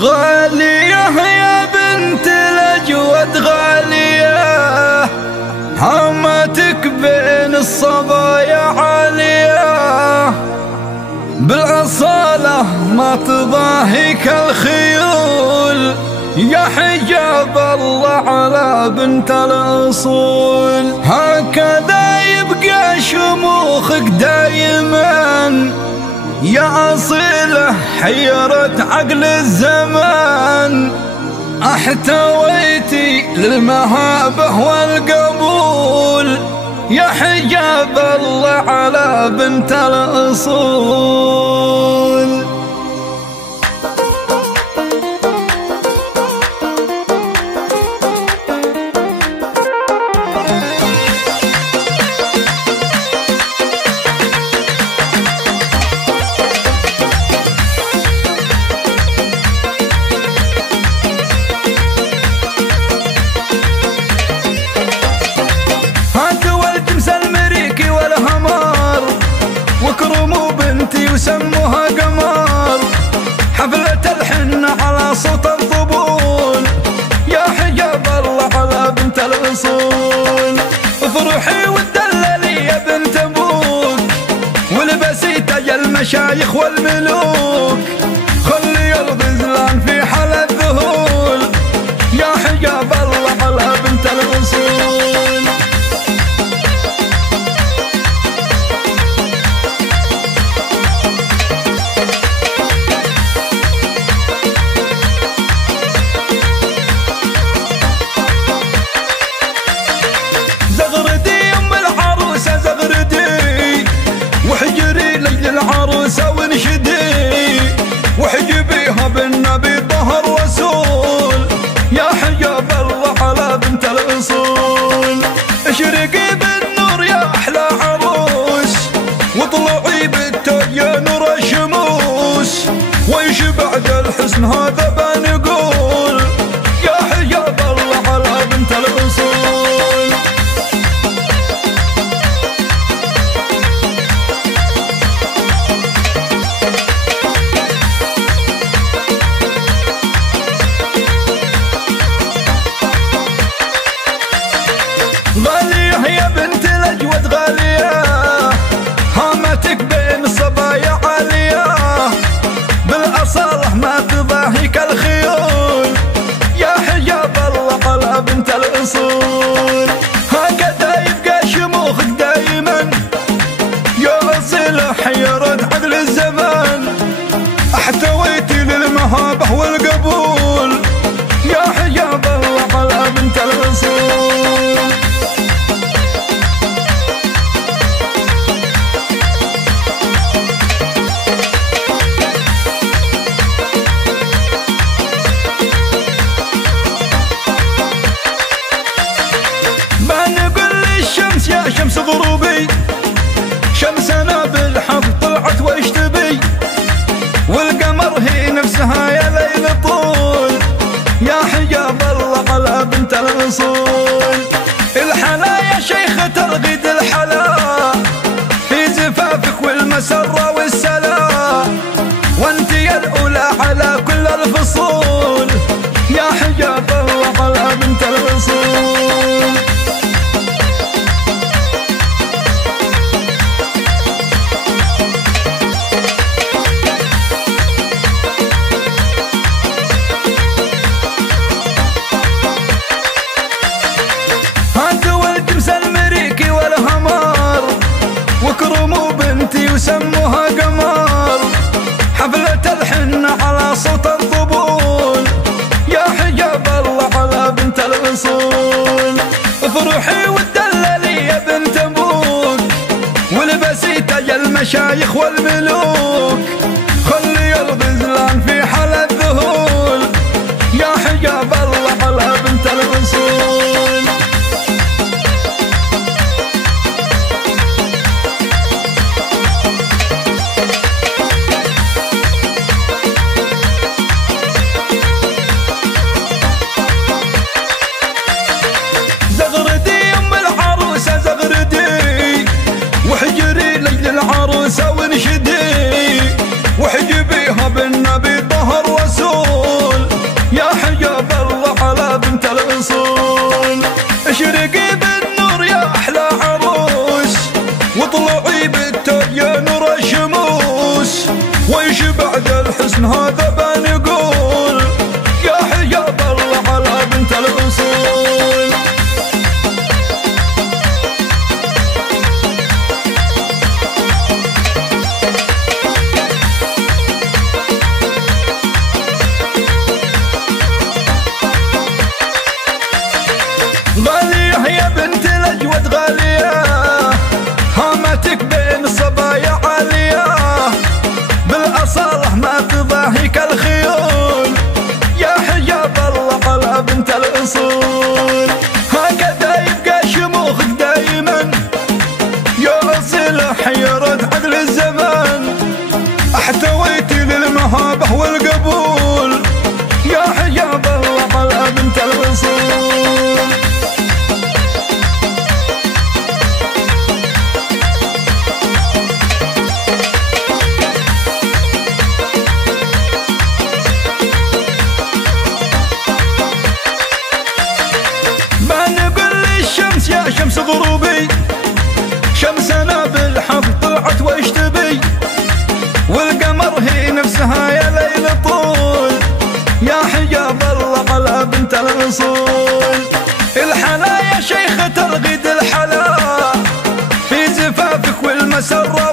غالية يا بنت الأجود غالية، حماتك بين الصبايا عالية، بالأصالة ما تضاهيك الخيول، يا حجاب الله على بنت الأصول. هكذا يبقى شموخك دايما يا أصيلة حيرت عقل الزمان، احتويتي للمهابة والقبول، يا حجاب الله على بنت الأصول. وكرموا بنتي وسموها قمر، حفلة الحنة على صوت الطبول، يا حجاب الله على بنت الأصول. افرحي وتدللي يا بنت ابوك، والبسي تاج المشايخ والملوك، خلي الغزلان في حال الذهول، يا حجاب الله على بنت الأصول. العروسة ونشدي وحجبيها بالنبي طهر رسول، يا حجاب الله على بنت الأصول. اشرقي بالنور يا أحلى عروس، واطلعي بالتاج يا نور الشموس، ويش بعد الحسن هذا بنقول، يا حجاب الله على بنت الأصول. غالية يا بنت الأجود غالية، هامتك بين الصبايا عالية، بالأصالة ما تضاهيك الخيول، يا حجاب الله على بنت الأصول. هكذا يبقى شموخك دايما يا أصيلة حيرت عقل الزمان، احتويتي للمهابة والقبول، يا حجاب الله على بنت الأصول. يا شمس غروبي شمسنا بالحب طلعت وإيش تبي، والقمر هي نفسها يا ليل طول، يا حجاب الله على بنت الأصول. الحلا يا شيخة الغيد الحلا في زفافك والمسرة والسلا، وانت يا الأولى على كل الفصول، يا حجاب الله على بنت الأصول. وكرموا بنتي وسموها قمر، حفلة الحنة على صوت الطبول، يا حجاب الله على بنت الأصول. افرحي وتدللي يا بنت ابوك، والبسي تاج المشايخ والملوك، خلي الغزلان في حال الذهول، يا حجاب الله على بنت الأصول. وحجري لجل العروسة ونشدي الأصول. الشمس يا شمس غروبي، شمسنا بالحب طلعت وش تبي، والقمر هي نفسها يا ليل طول، يا حجاب الله على بنت الأصول. الحلا يا شيخة الغيد الحلا، في زفافك والمسرة